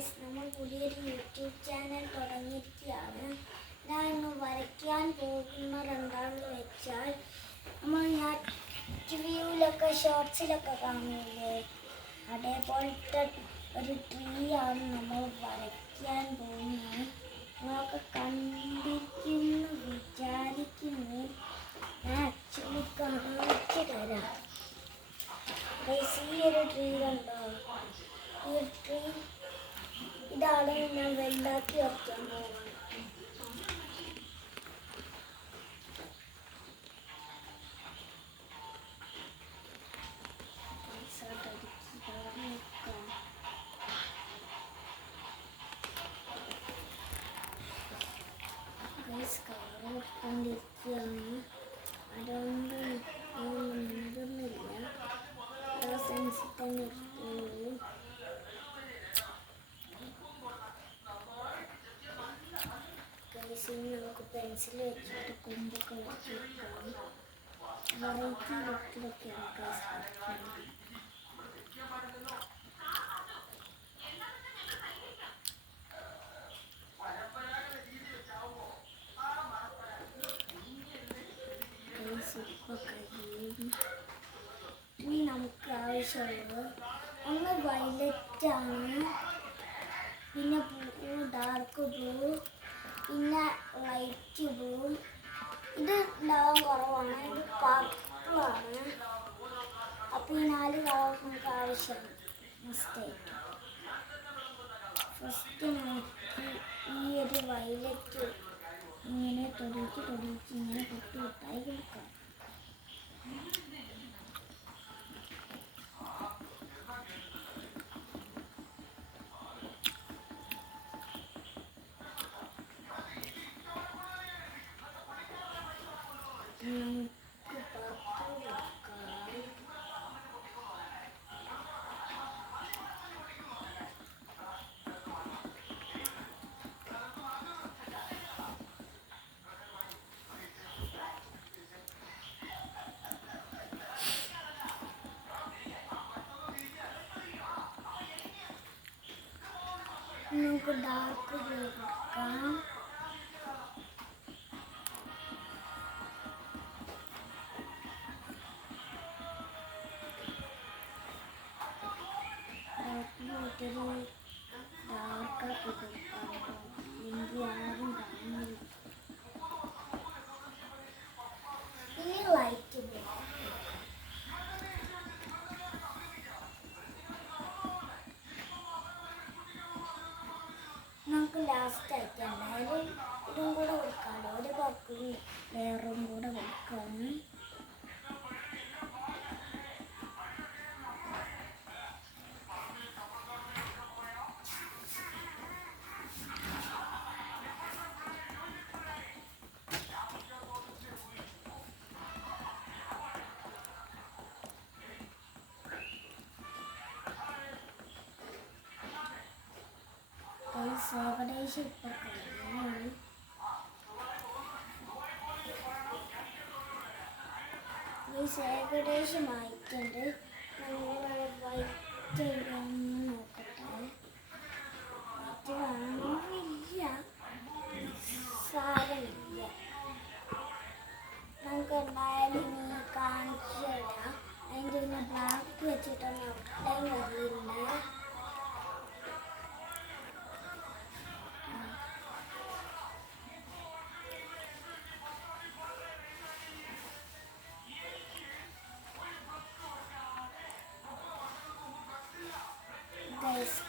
Guys, നമ്മൾ പുതിയൊരു YouTube channel തുടങ്ങിയിരിക്കുകയാണ്. ഞാൻ ഇന്ന് വരയ്ക്കാൻ പോകുന്നത് എന്താണെന്ന് വെച്ചാൽ, ഞാൻ റിവ്യൂലൊക്കെ ഷോർട്സിലൊക്കെ കാണില്ലേ, അതേപോലത്തെ ഒരു ട്രീ ആണ് നമ്മൾ വരയ്ക്കാൻ പോകുന്നത്. നിങ്ങളൊക്കെ കണ്ടിരിക്കുന്നു വിചാരിക്കുന്നു. ഞാൻ ആക്ച്വലി കാണിച്ചു തരാം. ഗൈസ്, ഈ ഒരു ട്രീ കണ്ടോ? ഈ ട്രീ ഇതാണ് ഞാൻ വലുതാക്കി വയ്ക്കാൻ പോകുന്നത്. കണ്ടിരിക്കുകയാണ്. അതുകൊണ്ട് മുതിർന്നില്ല, ആ സെൻസിൽ തന്നെ ഇരിക്കുള്ളൂ. നമുക്ക് പെൻസിൽ വെച്ചിട്ട് കൊമ്പൊക്കെ വെച്ചിട്ടാണ് വെറൈറ്റി ലുക്കിലൊക്കെയാണ് ഇനി നമുക്ക് ആവശ്യമുള്ളത് ഒന്ന് വയലറ്റാണ്, പിന്നെ ബ്ലൂ, ഡാർക്ക് ബ്ലൂ, പിന്നെ ലൈറ്റ് ബ്ലൂ. ഇത് ഉണ്ടാവാൻ കുറവാണ്, ഇത് പർപ്പിളാണ്. അപ്പോൾ ഈ 4 കളർ നമുക്ക് ആവശ്യമാണ് മസ്റ്റായിട്ട്. ഫസ്റ്റ് നമുക്ക് ഈ ഒരു വയലറ്റ് ഇങ്ങനെ തൊടിച്ച് ഇങ്ങനെ പൊട്ടായി കൊടുക്കാം. നമുക്ക് ഡാർക്ക് ബ്ലൂ കൊടുക്കാം. ഡാർക്കാക്കി കൊടുക്കാം, എങ്കിൽ ആരും കാണില്ല. ഈ ലൈറ്റ് ബ്ലൂ നമുക്ക് ലാസ്റ്റ് ആയിട്ട് എന്തായാലും ഇതും കൂടെ കൊടുക്കാമല്ലോ. ഒരു പർപ്പിൾ ലെയറും കൂടെ കൊടുക്കാം. ഏകദേശം ഇപ്പം കഴിഞ്ഞാണ്. ഏകദേശമായിട്ടുണ്ട്. വൈറ്റ് ഒന്ന് നോക്കട്ടെ. വൈറ്റ് വേണമെന്നില്ല, സാരമില്ല. നമുക്ക് എന്തായാലും ഇനി കാണിച്ചു തരാം. അതിൻ്റെ പിന്നെ ബ്ലാക്ക് വെച്ചിട്ടൊന്നും ഔട്ട്ലൈൻ വരില്ല.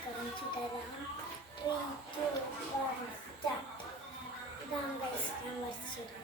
കാണിച്ചു തരാം. 3, 2, 1 സ്റ്റാർട്ട്. ഇതാണ് ഗൈസ് ഞാൻ വരച്ചത്.